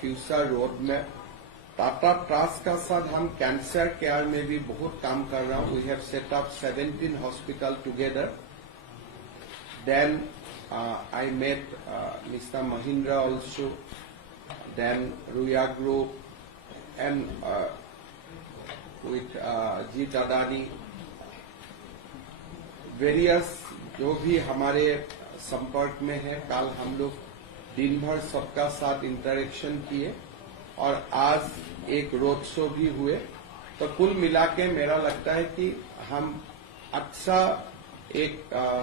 Future road में Tata trust का साथ हम कैंसर केयर में भी बहुत काम कर रहा हूँ. We have set up 17 hospital together. Then I met Mr. Mahindra also, then Ruya Group, and with Jeet Adani. Various जो भी हमारे संपर्क में है, कल हम लोग दिन भर सबका साथ इंटरेक्शन किए और आज एक रोड शो भी हुए. तो कुल मिला के मेरा लगता है कि हम अच्छा एक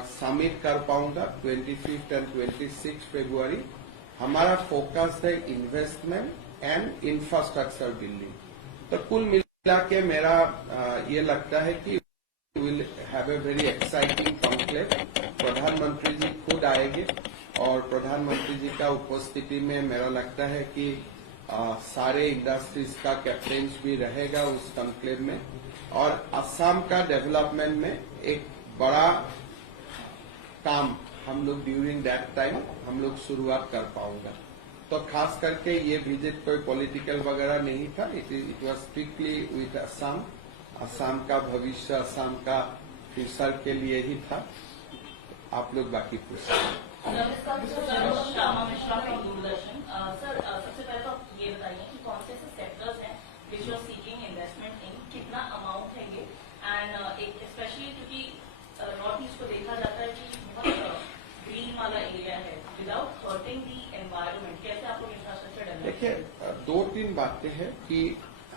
समिट कर पाऊंगा 25 एंड 26 फरवरी. हमारा फोकस है इन्वेस्टमेंट एंड इंफ्रास्ट्रक्चर बिल्डिंग. तो कुल मिला के मेरा ये लगता है कि will have a very exciting conclave. प्रधानमंत्री जी खुद आएंगे और प्रधानमंत्री जी का उपस्थिति में मेरा लगता है कि सारे इंडस्ट्रीज का कैप्टन्स भी रहेगा उस कॉन्क्लेव में. और असम का डेवलपमेंट में एक बड़ा काम हम लोग ड्यूरिंग दैट टाइम हम लोग शुरुआत कर पाऊंगा. तो खास करके ये विजिट कोई पॉलिटिकल वगैरह नहीं था. It was strictly with Assam. Assam का भविष्य, असम का फ्यूचर के लिए ही था. आप लोग बाकी पूछें. श्यामा मिश्रा फ्रॉम दूरदर्शन. सर, सबसे पहले तो आप ये बताइए कि कौन से सेक्टर्स हैं which are seeking investment in, कितना अमाउंट है ये, एंड एक स्पेशली क्योंकि नॉर्थ ईस्ट को देखा जाता है कि बहुत ग्रीन वाला एरिया है, विदाउट हर्टिंग दी एनवायरमेंट, कैसे आप लोग इंफ्रास्ट्रक्चर डेवलप? देखिए, 2-3 बातें हैं कि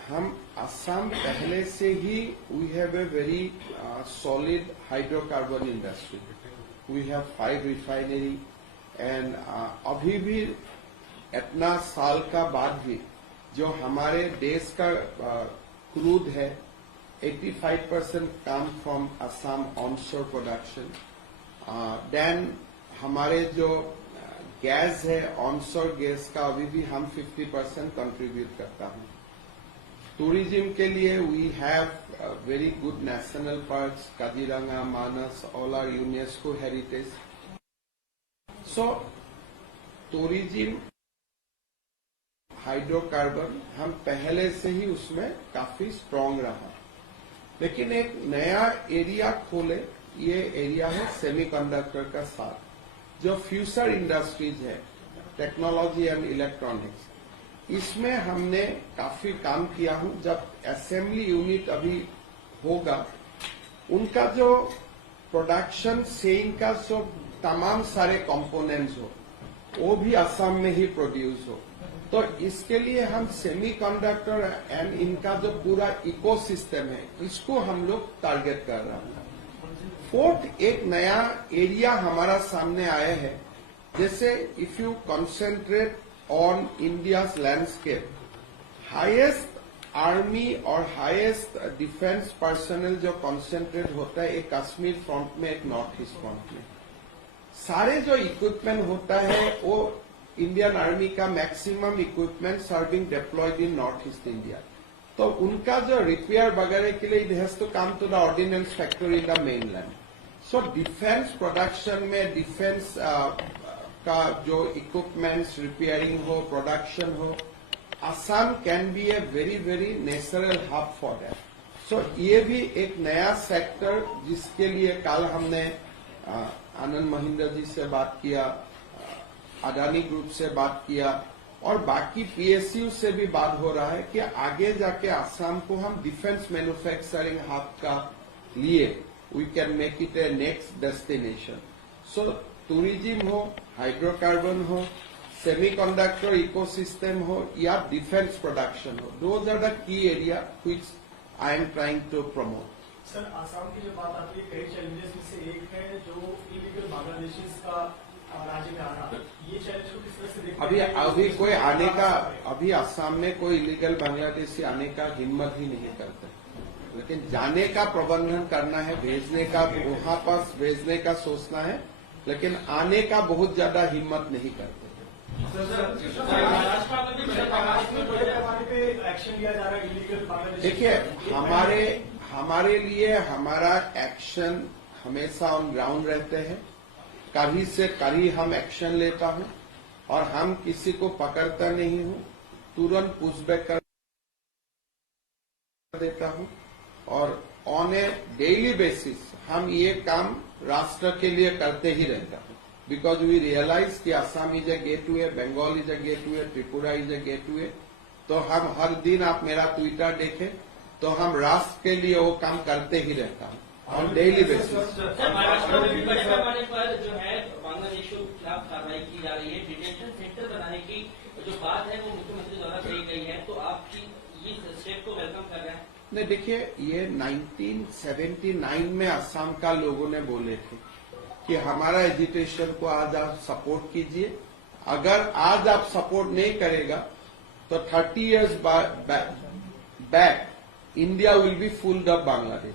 हम असम पहले से ही we have a very solid hydrocarbon industry. We have 5 refinery and अभी भी इतना साल का बाद भी जो हमारे देश का क्रूड है 85% come from Assam onshore production. Then हमारे जो गैस है ऑनशोर गैस का अभी भी हम 50% कंट्रीब्यूट करता हूं. टूरिज्म के लिए we have very good national parks, Kaziranga, Manas, all are UNESCO heritage. So tourism, hydrocarbon हम पहले से ही उसमें काफी स्ट्रांग रहा. लेकिन एक नया एरिया खोले, ये एरिया है सेमीकंडक्टर का साथ, जो फ्यूचर इंडस्ट्रीज है, टेक्नोलॉजी एंड इलेक्ट्रॉनिक्स. इसमें हमने काफी काम किया हूं. जब असेंबली यूनिट अभी होगा, उनका जो प्रोडक्शन सेइंग का जो तमाम सारे कंपोनेंट्स हो, वो भी असम में ही प्रोड्यूस हो. तो इसके लिए हम सेमीकंडक्टर एंड इनका जो पूरा इकोसिस्टम है, इसको हम लोग टारगेट कर रहे हैं. फोर्थ, एक नया एरिया हमारा सामने आया है. जैसे if you concentrate on India's landscape, highest army और हाईएस्ट डिफेंस पर्सनल जो कंसेंट्रेट होता है, एक कश्मीर फ्रंट में, एक नॉर्थ ईस्ट फ्रंट में. सारे जो इक्विपमेंट होता है वो इंडियन आर्मी का maximum equipment are being deployed in north east India. तो उनका जो रिपेयर वगैरह के लिए it has to come to the ordnance factory in the mainland. So defence production में डिफेंस का जो इक्विपमेंट्स रिपेयरिंग हो, प्रोडक्शन हो, Assam can be a very very natural hub for that. So ये भी एक नया सेक्टर जिसके लिए कल हमने आनंद महिंद्रा जी से बात किया, अडानी ग्रुप से बात किया और बाकी पीएसयू से भी बात हो रहा है कि आगे जाके असम को हम डिफेंस मैन्युफैक्चरिंग हब का लिए we can make it a next destination. So tourism हो, हाइड्रोकार्बन हो, सेमीकंडक्टर इकोसिस्टम हो या डिफेंस प्रोडक्शन हो, those are the key area which I am trying to promote. Sir, Assam की जो बात आती है, कई चैलेंजेस में से एक है जो इलीगल बांग्लादेशीज का राज्य में आना. ये चैलेंज को किस तरह से देखते हैं? अभी कोई आने का, अभी असम में कोई इलीगल बांग्लादेशी आने का हिम्मत ही नहीं करता. लेकिन जाने का प्रबंधन करना है, भेजने का, वहां पास भेजने का सोचना है, लेकिन आने का बहुत ज्यादा हिम्मत नहीं करते. देखिए, हमारे लिए हमारा एक्शन हमेशा ऑन ग्राउंड रहते हैं. कभी से कभी हम एक्शन लेता हूं और हम किसी को पकड़ता नहीं हूं. तुरंत पुशबैक कर देता हूं और ऑन ए डेली बेसिस हम ये काम राष्ट्र के लिए करते ही रहता हूं, बिकॉज वी रियलाइज कि Assam is a gateway, Bengal is a gateway, Tripura is a gateway. तो हम हर दिन आप मेरा ट्विटर देखें तो हम राष्ट्र के लिए वो काम करते ही रहता हूं ऑन डेली बेसिस। महाराष्ट्र में भी बड़े पैमाने पर जो है बांग्लादेशियों के खिलाफ कार्रवाई की जा रही है, डिटेंशन सेंटर बनाने की जो बात है वो मुख्यमंत्री द्वारा कही गई है, तो आपकी इस स्टेप को वेलकम कर रहे हैं? नहीं, देखिए, ये 1979 में असम का लोगों ने बोले थे कि हमारा एजुटेशन को आज आप सपोर्ट कीजिए, अगर आज आप सपोर्ट नहीं करेगा तो 30 years back India will be full of Bangladesh.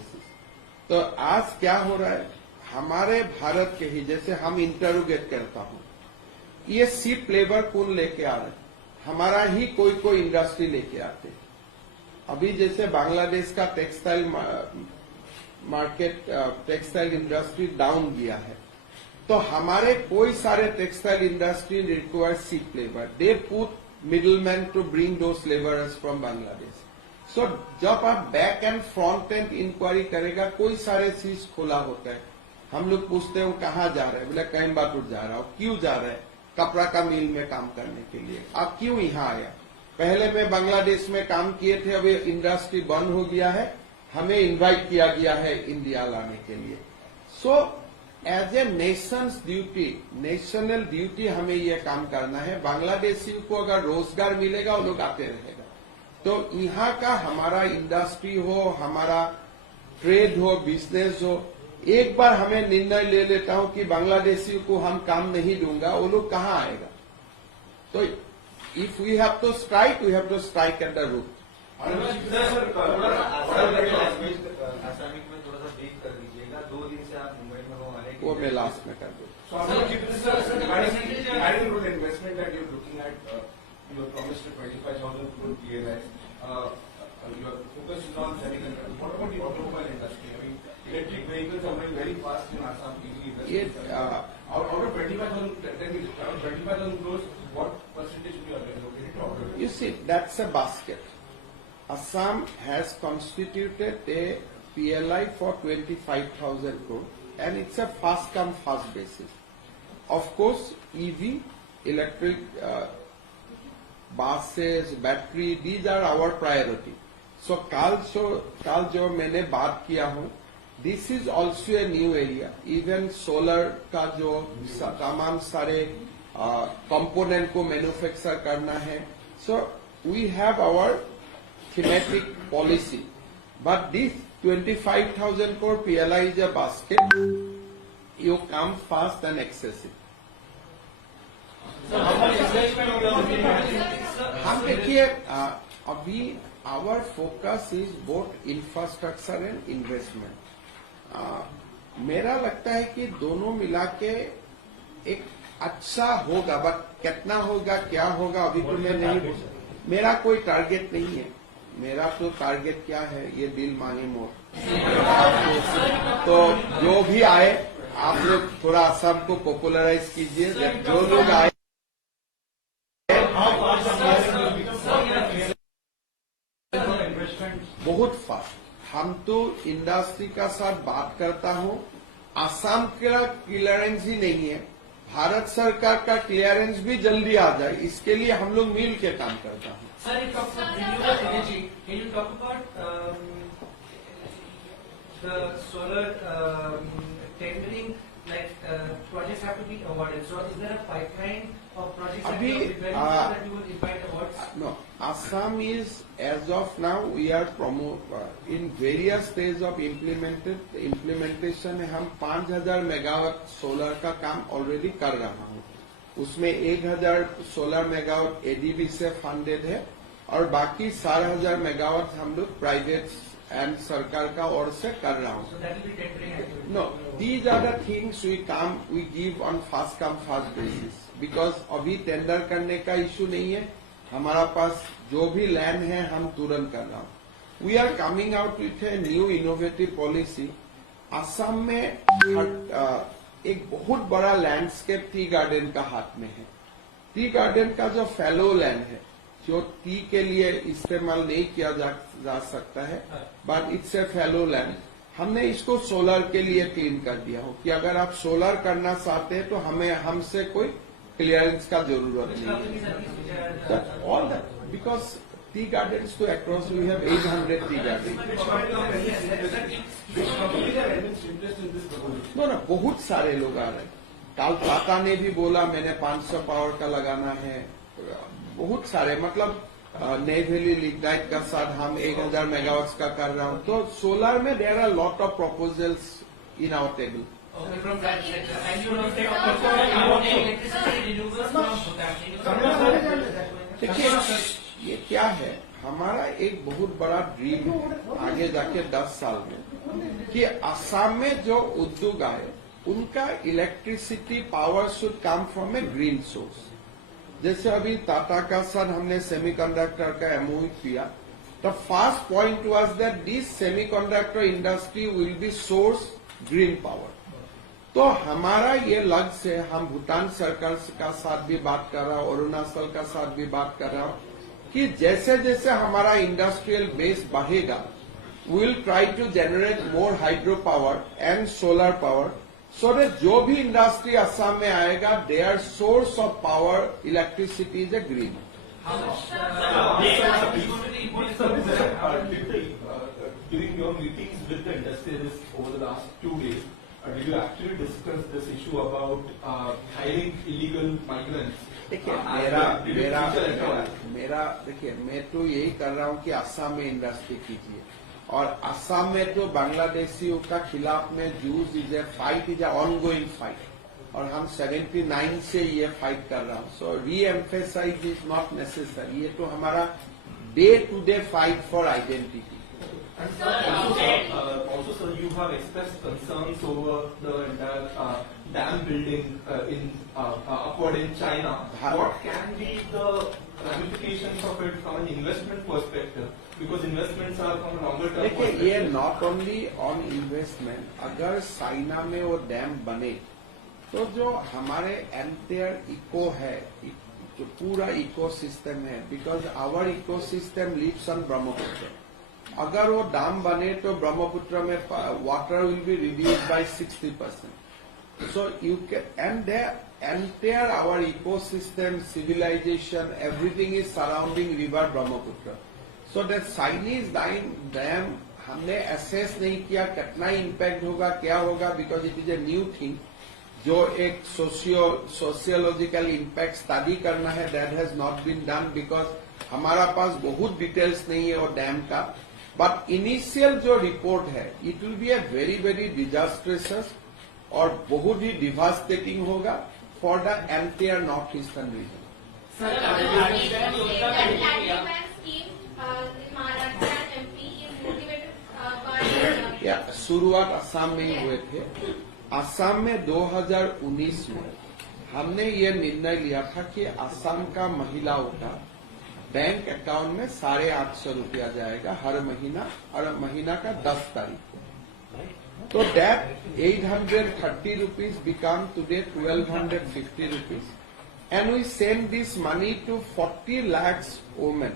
तो आज क्या हो रहा है, हमारे भारत के ही, जैसे हम इंटरोगेट करता हूं, ये सिर्फ लेबर कौन लेके आ रहे हैं, हमारा ही कोई इंडस्ट्री लेके आते हैं। अभी जैसे बांग्लादेश का textile market, textile industry down गया है, तो हमारे कोई सारे textile industry require cheap labour, they put middleman to bring those labourers from Bangladesh. So जब आप back end front end inquiry करेगा, कोई सारे चीज खुला होता है, हम लोग पूछते हैं कहाँ जा रहे हैं, बोले कोयम्बटूर जा रहा हूं। क्यों जा रहे हैं? कपड़ा का मिल में काम करने के लिए। आप क्यों यहाँ आया? पहले मैं बांग्लादेश में काम किए थे, अभी इंडस्ट्री बंद हो गया है, हमें इनवाइट किया गया है इंडिया लाने के लिए। So as a nation's duty, national duty हमें ये काम करना है। बांग्लादेशियों को अगर रोजगार मिलेगा वो लोग आते रहेगा। तो यहाँ का हमारा इंडस्ट्री हो, हमारा ट्रेड हो, बिजनेस हो, एक बार हमें निर्णय ले लेता हूं कि बांग्लादेशियों को हम काम नहीं दूंगा, वो लोग कहाँ आएगा? तो if we have to strike, we have to strike at the root. आसामिक में थोड़ा सा ब्रीफ कर दीजिएगा, 2 दिन से आप मुंबई में हो, वो मैं लास्ट में कर दूँ। Investment that you looking at, you promised 25,000 crore PLI. Your focus is on semiconductor. What about the automobile industry? I mean, electric vehicles are growing very fast in Assam. Out of 25,000 crores, what percentage will you allocate to automobile? You see, that's a basket. Assam has constituted a PLI for 25,000 crore, and it's a fast come fast basis. Of course, EV, electric buses, battery, these are our priority. So कल जो मैंने बात किया हूँ, this is also a new area. Even solar का जो तमाम सारे component को manufacture करना है. So we have our thematic policy. But this 25,000 crore PLI is a basket. You come fast and excessive. हम देखिए, अभी our focus is both infrastructure and investment. मेरा लगता है कि दोनों मिला के एक अच्छा होगा, बट कितना होगा, क्या होगा, अभी तो मैं नहीं, मेरा कोई टारगेट नहीं है। मेरा तो टारगेट क्या है, ये दिल मांगे मोर। तो जो भी आए, आप लोग थोड़ा सबको पॉपुलराइज कीजिए। जो लोग आए बहुत फास्ट। हम तो इंडस्ट्री का साथ बात करता हूँ, असम का क्लियरेंस ही नहीं है, भारत सरकार का क्लियरेंस भी जल्दी आ जाए, इसके लिए हम लोग मिल के काम करता हूँ। Sir, you talked about renewable energy. Can you talk about the solar tendering? Like projects have to be awarded. So, is there a pipeline of projects that you are preparing for that you will invite awards? No, Assam is, as of now, we are in various stages of implementation है। हम 5,000 megawatt solar का काम already कर रहा हूँ। उसमें 1,000 solar megawatt ADB से funded है और बाकी 4,000 मेगावाट हम लोग प्राइवेट एंड सरकार का ओर से कर रहा हूँ। So that will be tendering. No, these are the things we give on fast come fast basis, because अभी टेंडर करने का इशू नहीं है, हमारा पास जो भी लैंड है हम तुरंत कर रहा हूँ। We are coming out with a new innovative policy. Assam में एक बहुत बड़ा लैंडस्केप टी गार्डन का हाथ में है। टी गार्डन का जो फैलो लैंड है, जो टी के लिए इस्तेमाल नहीं किया जा सकता है, but it's a fellow land. हमने इसको सोलर के लिए क्लीन कर दिया हो कि अगर आप सोलर करना चाहते हैं तो हमें हमसे कोई क्लियरेंस का जरूरत नहीं है। All that because tea gardens तो across we have 800 tea garden. No बहुत सारे लोग आ रहे हैं। कल टाटा ने भी बोला मैंने 500 पावर का लगाना है। बहुत सारे मतलब नेवली लिग्नाइट का साथ हम 1000 मेगावाट्स का कर रहा हूं। तो सोलर में there are lot of proposals in our table. देखिए ये क्या है, हमारा एक बहुत बड़ा ड्रीम है आगे जाके 10 साल में कि असम में जो उद्योग आए उनका electricity power should come from A green source. जैसे अभी टाटा का साथ हमने सेमीकंडक्टर का एमओयू किया। The first point was that this semiconductor industry will be source green power. तो हमारा ये लक्ष्य है, हम भूटान सरकार का साथ भी बात कर रहा हूं, अरुणाचल का साथ भी बात कर रहा हूं कि जैसे जैसे हमारा इंडस्ट्रियल बेस बढ़ेगा we will try to generate more hydro power and solar power so that जो भी इंडस्ट्री असम में आएगा their source of power electricity is a green. During your meetings with the industries over the last 2 days, did you actually discuss this issue about hiring illegal migrants? देखिए मेरा देखिए मैं तो यही कर रहा हूं कि असम में इंडस्ट्री कीजिए और असम में तो बांग्लादेशियों का खिलाफ में juice is a fight, is a ongoing fight और हम 79 से ये फाइट कर रहा हूं। सो री एम्फेसाइज इज नॉट नेसेसरी, ये तो हमारा day to day fight for identity. Also, sir, you have expressed concerns over the entire dam building upward in China. What can be the ramifications of it from an investment perspective? Because investments are from a longer term. देखिए ये not only on investment, अगर China में वो dam बने तो जो हमारे entire eco है, जो पूरा इकोसिस्टम है, because our ecosystem lives on Brahmaputra. अगर वो डैम बने तो ब्रह्मपुत्र में water will be reduce by 60%। So you can end entire our ecosystem, civilisation, everything is surrounding river Brahmaputra. So that Chinese dam हमने असेस नहीं किया कितना इम्पैक्ट होगा, क्या होगा, because it is a new thing जो एक सोशियोलॉजिकल इम्पैक्ट स्टडी करना है, that has not been done because हमारा पास बहुत डिटेल्स नहीं है वो डैम का। बट इनिशियल जो रिपोर्ट है it will be a very very disastrous और बहुत ही डिवास्टेटिंग होगा for the entire north eastern region. शुरुआत असम में ही हुए थे। असम में 2019 में हमने ये निर्णय लिया था कि असम का महिलाओं का बैंक अकाउंट में 850 रुपया जाएगा हर महीना का 10 तारीख को। तो that 830 rupees become today 1250 rupees and we send this money to 40 lakhs women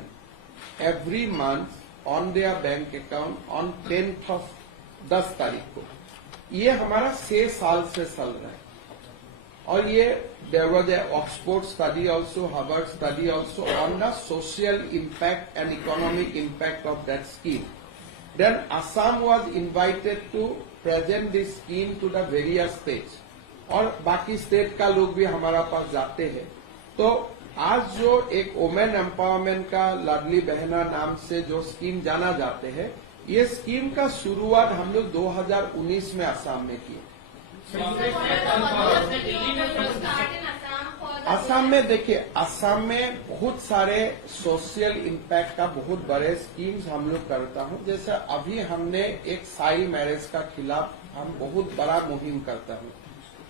every month on their bank account on 10th of 10 तारीख को। ये हमारा 6 साल से चल रहा है और ये there was a Oxford study also, Harvard study also on the social impact and economic impact of that scheme. Then Assam was invited to present this scheme to the various states और बाकी state का लोग भी हमारा पास जाते हैं। तो आज जो एक वुमेन एम्पावरमेंट का लाडली बहना नाम से जो स्कीम जाना जाते हैं, ये स्कीम का शुरुआत हम लोग 2019 में असम में की। असम में देखिए, असम में बहुत सारे सोशल इम्पैक्ट का बहुत बड़े स्कीम्स हम लोग करता हूं। जैसे अभी हमने एक चाइल्ड मैरिज का खिलाफ हम बहुत बड़ा मुहिम करता हूं।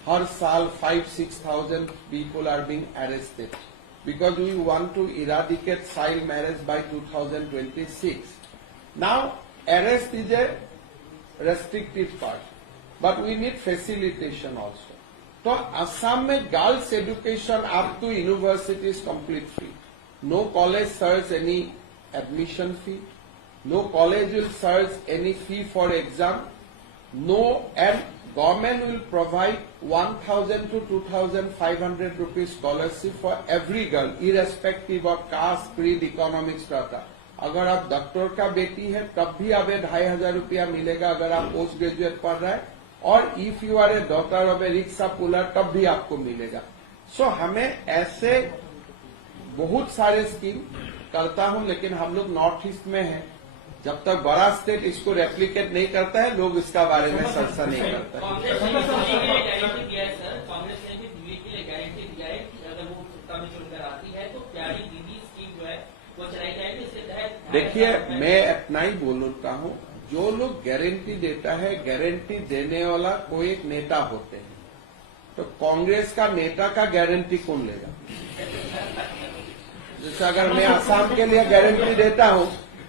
हर साल 5,000-6,000 people are being arrested because we want to eradicate child marriage by 2026। Now arrest is a restrictive part but we need facilitation also. तो असम में girls education up to university is complete free. no college charges any admission fee, no college will charge any fee for exam, no, and government will provide 1,000 to 2,500 rupees scholarship for every girl, irrespective of caste, creed, economic strata. अगर आप doctor का बेटी है तब भी आप 2,500 रुपया मिलेगा अगर आप पोस्ट ग्रेजुएट पढ़ रहे हैं, और if you are a daughter of a rickshaw puller तब भी आपको मिलेगा. सो हमें ऐसे बहुत सारे स्कीम करता हूं, लेकिन हम लोग नॉर्थ ईस्ट में हैं. जब तक बड़ा स्टेट इसको रेप्लिकेट नहीं करता है, लोग इसका बारे में चर्चा नहीं करता है. कांग्रेस ने दिल्ली के लिए गारंटी दिया है सर, कांग्रेस ने भी दिल्ली के लिए गारंटी दिया है कि अगर वो सत्ता में चुनकर आती है तो प्यारी दीदी स्कीम जो है वो चलाई जाएगी. इसके तहत देखिए, मैं इतना ही बोलता हूं, जो लोग गारंटी देता है, गारंटी देने वाला कोई एक नेता होते हैं. तो कांग्रेस का नेता का गारंटी कौन लेगा? जैसे अगर मैं आसाम के लिए गारंटी देता हूं,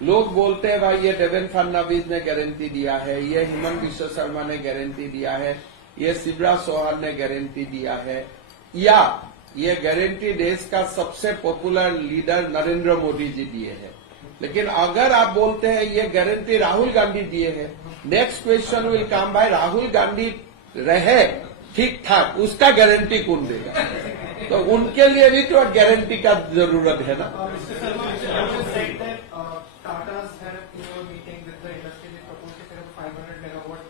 लोग बोलते हैं भाई ये देवेंद्र फडणवीस ने गारंटी दिया है, ये हेमंत बिश्व शर्मा ने गारंटी दिया है, ये शिवराज चौहान ने गारंटी दिया है, या ये गारंटी देश का सबसे पॉपुलर लीडर नरेंद्र मोदी जी दिए हैं. लेकिन अगर आप बोलते हैं ये गारंटी राहुल गांधी दिए हैं, नेक्स्ट क्वेश्चन विल कम, भाई राहुल गांधी रहे ठीक ठाक, उसका गारंटी कौन देगा? तो उनके लिए भी तो गारंटी का जरूरत है ना. Tata's had a meeting with the industry. They proposed to set up a 500 megawatt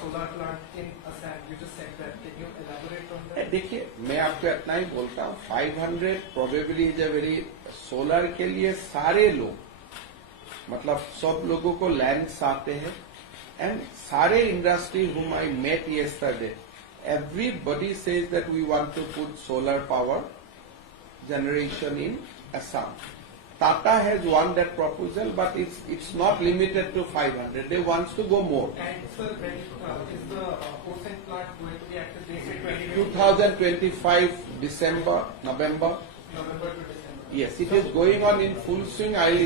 solar plant in Assam. You just said that. Can you elaborate on that? देखिए, मैं आपको इतना ही बोलता हूँ, 500 probably is a very, solar के लिए सारे लोग, मतलब सब लोगों को लैंड्स आते हैं, एंड सारे industry whom I met yesterday, everybody says that we want to put solar power generation in Assam. Tata has won that proposal, but it's not limited to 500. They want to go more. And sir, when is the Osen plant going to be active? They say 2025 December, November. November to December. Yes, it is going on in full swing. I'll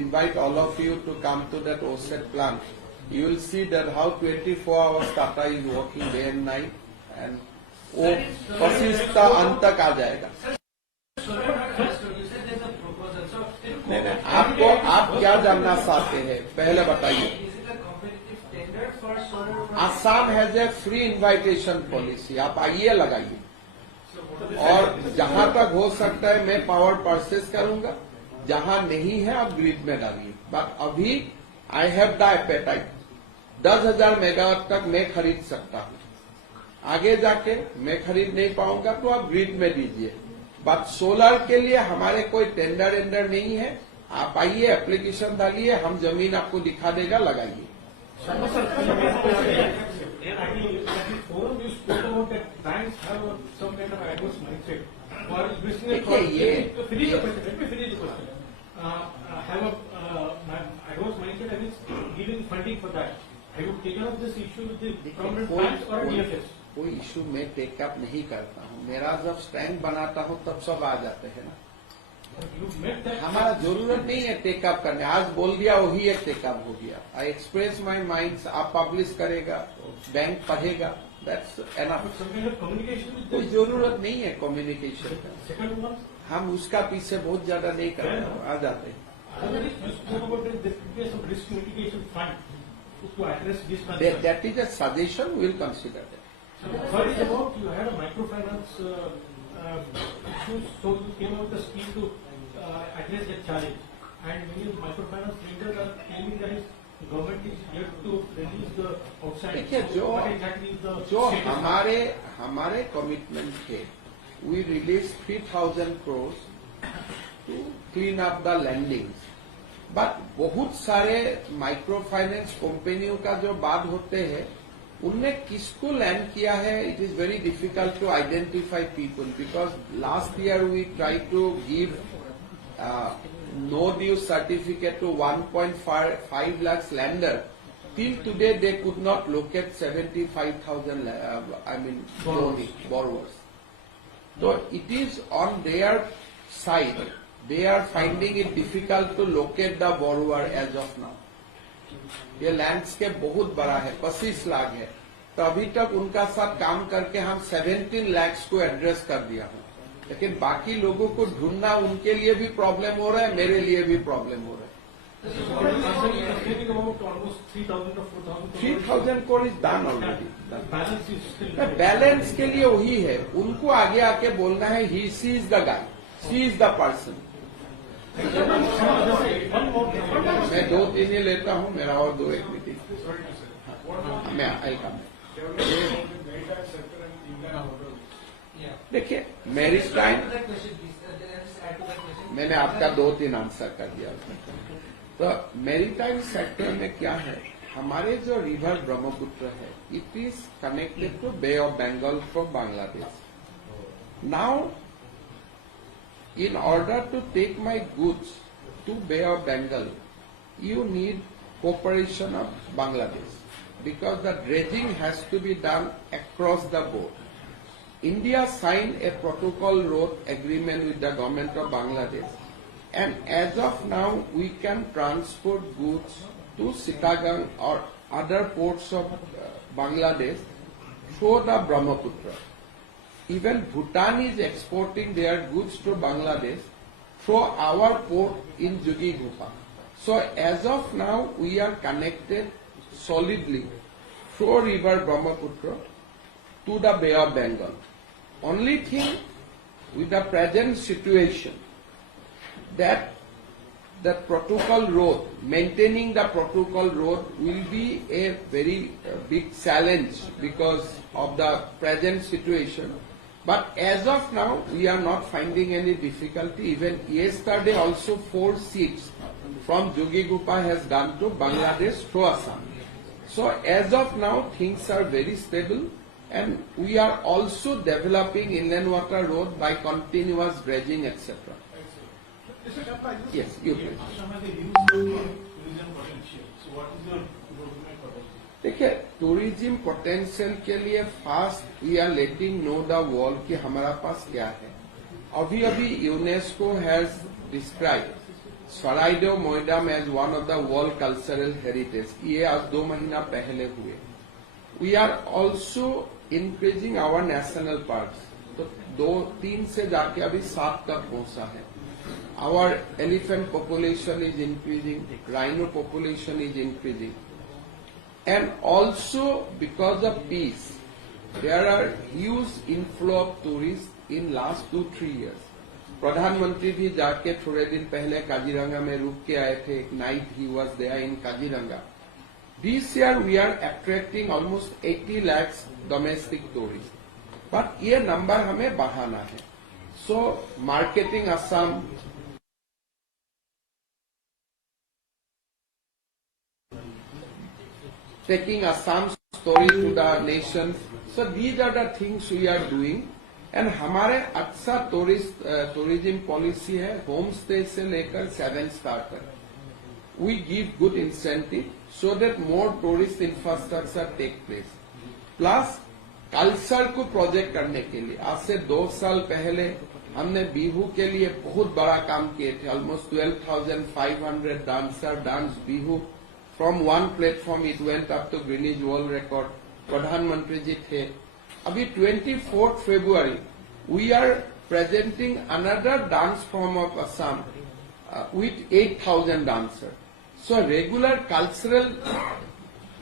invite all of you to come to that OSET plant. You will see that how 24 hours Tata is working day and night, and वो 25 का अंत तक आ जाएगा. नहीं, आप क्या जानना चाहते हैं पहले बताइए. Assam has a free invitation policy, आप आइए लगाइए, और जहां तक हो सकता है मैं पावर परचेस करूंगा, जहां नहीं है आप ग्रिड में डालिए. बट अभी I have the apatite, 10,000 megawatt तक मैं खरीद सकता हूं. आगे जाके मैं खरीद नहीं पाऊंगा तो आप ग्रिड में दीजिए. बट सोलर के लिए हमारे कोई टेंडर वेंडर नहीं है. आप आइए, एप्लीकेशन डालिए, हम जमीन आपको दिखा देगा, लगाइए. देखिए, ये कोई इश्यू मैं टेकअप नहीं करता हूँ. मेरा जब स्टैंड बनाता हूँ तब सब आ जाते हैं ना. हमारा जरूरत नहीं है टेकअप करने. आज बोल दिया वही एक टेकअप हो गया. I express my mind. आप पब्लिश करेगा, बैंक पढ़ेगा, दैट्स एनफ. कोई जरूरत नहीं है कम्युनिकेशन का. हम उसका पीछे बहुत ज्यादा नहीं कर रहे हैं, आ जाते हैं. That is a suggestion. We will consider that. Sorry about you had a microfinance issue, so you came out with a scheme to address that challenge. And many microfinance lenders are claiming that government is yet to release the outside. देखिए, जो हमारे commitment थे, we released 3,000 crores to clean up the lendings. But बहुत सारे micro finance कंपनियों का जो बात होते हैं, उनने किसको लैंड किया है, it is very difficult to identify people. Because last year we try to give no due certificate to 1.5 lakhs lender. Till today they could not locate 75,000 borrowers. So it is on their side. They are finding it difficult to locate the borrower as of now. ये landscape बहुत बड़ा है, 25 लाख है. तो अभी तक उनका साथ काम करके हम 17 lakhs को एड्रेस कर दिया हूं. लेकिन बाकी लोगों को ढूंढना उनके लिए भी प्रॉब्लम हो रहा है, मेरे लिए भी प्रॉब्लम हो रहा है। Complaining about almost 3,000 or 4,000. 3,000 crore is done already. Balance is still. Balance के लिए वही है, उनको आगे आके बोलना है he she is the guy, she is the person. मैं 2-3 ही लेता हूँ, मेरा और 2-1 मीटिंग मैं आई काम। देखिए मेरिट टाइम मैंने आपका 2-3 आंसर कर दिया। तो मेरीटाइम सेक्टर में क्या है, हमारे जो रिवर ब्रह्मपुत्र है, it is connected to Bay of Bengal from Bangladesh. Now in order to take my goods to Bay of Bengal, you need cooperation of Bangladesh because the dredging has to be done across the board. India signed a protocol road agreement with the government of Bangladesh, and as of now we can transport goods to Sitagang or other ports of Bangladesh through the Brahmaputra. Even Bhutan is exporting their goods to Bangladesh through our port in Jugigupa. So as of now we are connected solidly through river Brahmaputra to the Bay of Bengal. Only thing with the present situation that the protocol road, maintaining the protocol road will be a very big challenge because of the present situation. But as of now, we are not finding any difficulty. Even yesterday also 4 ships from Jugigupa has gone to Bangladesh through Assam. So as of now, things are very stable, and we are also developing inland water road by continuous dredging, etc. Yes, you please. देखिए tourism potential के लिए first we are letting know the world कि हमारा पास क्या है। अभी अभी UNESCO has describe Charaideo Moidam as one of the world cultural heritage. ये आज 2 महीना पहले हुए। We are also increasing our national parks, तो 2-3 से जाके अभी 7 तक पहुंचा है। Our elephant population is increasing, rhino population is increasing. And also because of peace, there are huge inflow of tourists in last 2-3 years. प्रधानमंत्री भी जाके थोड़े दिन पहले काजीरंगा में रुक के आए थे। एक night he was there in Kaziranga. This year we are attracting almost 80 lakhs domestic tourists. But ये नंबर हमें बढ़ाना है। So marketing Assam, taking Assam's story to the nation. So these are the things we are doing. And हमारे अच्छा tourism policy है, home stay से लेकर 7 star तक. We give good incentive so that more tourist infrastructure take place. Plus culture को project करने के लिए आज से 2 साल पहले हमने बिहू के लिए बहुत बड़ा काम किए थे. Almost 12,500 dancer dance Bihu. From one platform it went up to Greenwich World Record. प्रधानमंत्री जी थे. अभी 24th February we are presenting another dance form of Assam with 8,000 dancers. So regular cultural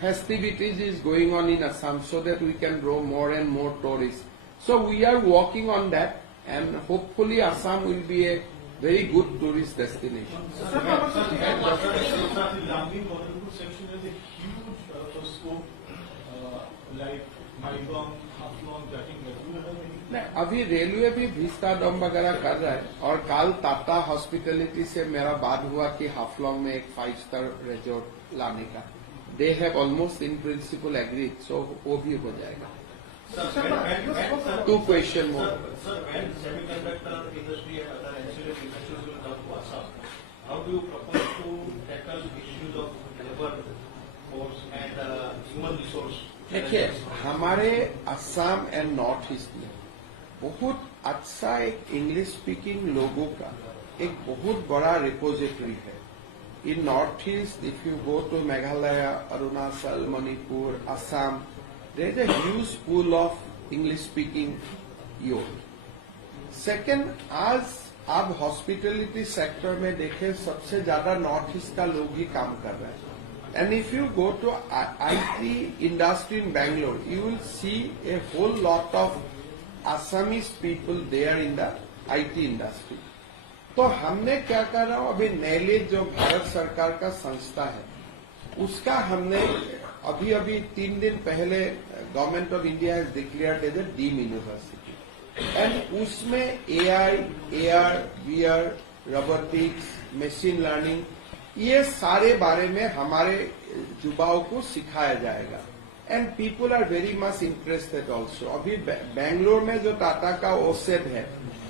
festivities is going on in Assam so that we can draw more and more tourists. So we are working on that, and hopefully Assam will be a very good tourist destination. Section has a huge scope, like Maigong, Haflong, Jatting. अभी railway भी भिस्ता डम वगैरह कर रहा है, और कल Tata hospitality से मेरा बात हुआ कि हाफलॉन्ग में एक 5-star रिजॉर्ट लाने का. They have almost in principle agreed, so वो भी हो जाएगा. 2 questions more. Sir, when semiconductor industry and other ancillary industries will come to Assam, how do you propose to tackle issues of labor force and human resource? देखिए हमारे Assam and north east में बहुत अच्छा एक इंग्लिश स्पीकिंग लोगों का एक बहुत बड़ा रिपोजिटरी है. In north East if you go to Meghalaya, Arunachal, Manipur, Assam, there is a huge pool of English speaking youth. Second, आज आप हॉस्पिटलिटी सेक्टर में देखें सबसे ज्यादा नॉर्थ ईस्ट का लोग ही काम कर रहे हैं. And if you go to IT industry in Bangalore, you will see a whole lot of Assamese people there in the IT industry. तो हमने क्या कर रहा हूं, अभी नैलेज जो भारत सरकार का संस्था है, उसका हमने अभी 3 दिन पहले government of India has declared as a deemed university. And उसमें AI, AR, VR, robotics, machine learning, ये सारे बारे में हमारे युवाओं को सिखाया जाएगा. And people are very much interested also. अभी बेंगलोर में जो टाटा का ओसेड है,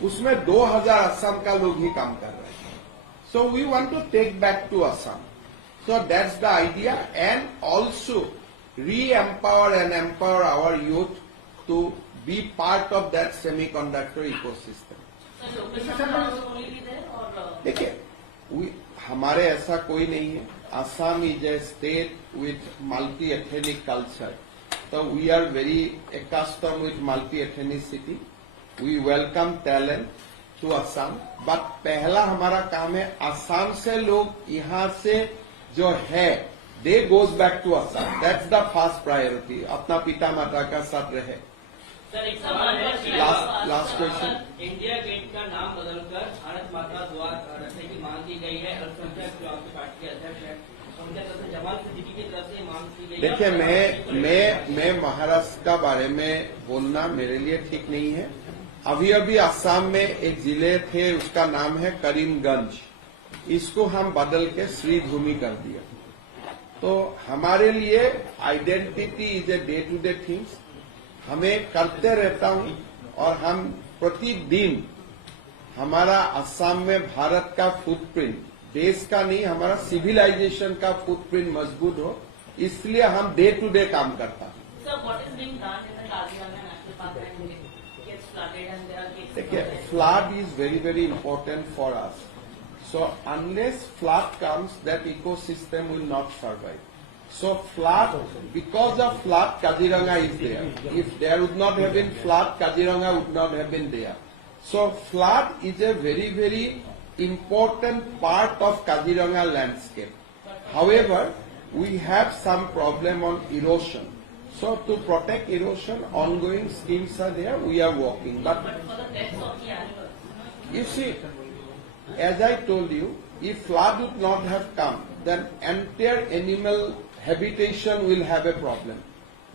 उसमें 2000 असम का लोग ही काम कर रहे हैं. So we want to take back to Assam. So that's the idea, and also re-empower and empower our youth to be part of that semiconductor ecosystem. Sir location only be there or देखिए, हमारे ऐसा कोई नहीं है. Assam is a state with multi-ethnic culture. So we are very accustomed with multi-ethnicity. We welcome talent to Assam. But पहला हमारा काम है, असम से लोग यहाँ से जो है, they goes back to Assam. That's the first priority. अपना पिता माता का साथ रहे. सर एक सवाल है, लास्ट क्वेश्चन. इंडिया गेट का नाम बदलकर भारत माता द्वार रखने की मांग की गई है. अल्पसंख्यक जो आपकी पार्टी के अध्यक्ष है, उनके तरफ से जमाल सिद्दीकी की तरफ से मांग की गई है. देखिए, मैं महाराष्ट्र का बारे में बोलना मेरे लिए ठीक नहीं है. अभी असम में एक जिले थे, उसका नाम है करीमगंज. इसको हम बदल के श्रीभूमि कर दिया. तो हमारे लिए identity is a day to day things. हमें करते रहता हूं, और हम प्रतिदिन हमारा असम में भारत का फुटप्रिंट, देश का नहीं, हमारा सिविलाइजेशन का फुटप्रिंट मजबूत हो, इसलिए हम डे टू डे काम करता हूं. Sir what is being done in the Kaziranga National Park and gets flooded and there are cases. देखिए, flood is very very important for us. So unless flood comes, that ecosystem will not survive. So flood, because of flood, Kaziranga is there. If there would not have been flood, Kaziranga would not have been there. So flood is a very, very important part of Kaziranga landscape. However, we have some problem on erosion. So to protect erosion, ongoing schemes are there. We are working. But for the deaths of the animals, you see, as I told you, if flood would not have come, then entire animal habitation will have a problem,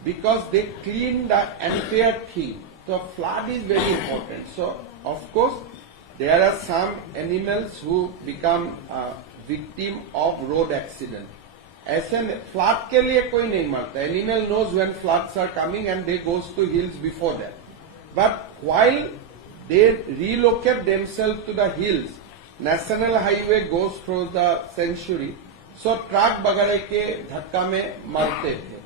because they clean the entire thing. So flood is very important. So of course there are some animals who become victim of road accident. ऐसे flood के लिए कोई नहीं मरता. Animal knows when floods are coming and they goes to hills before that. But while they relocate themselves to the hills, national highway goes through the sanctuary. So truck वगैरह के धक्का में मरते थे.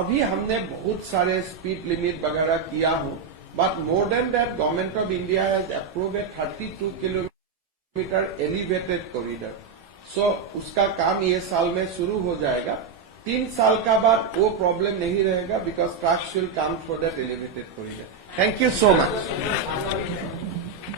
अभी हमने बहुत सारे स्पीड लिमिट वगैरह किया हूं, but more than that Government of India has approved a 32 kilometre elevated corridor. So उसका काम ये साल में शुरू हो जाएगा. 3 साल का बाद वो प्रॉब्लम नहीं रहेगा, because trucks will come through that elevated corridor. Thank you so much.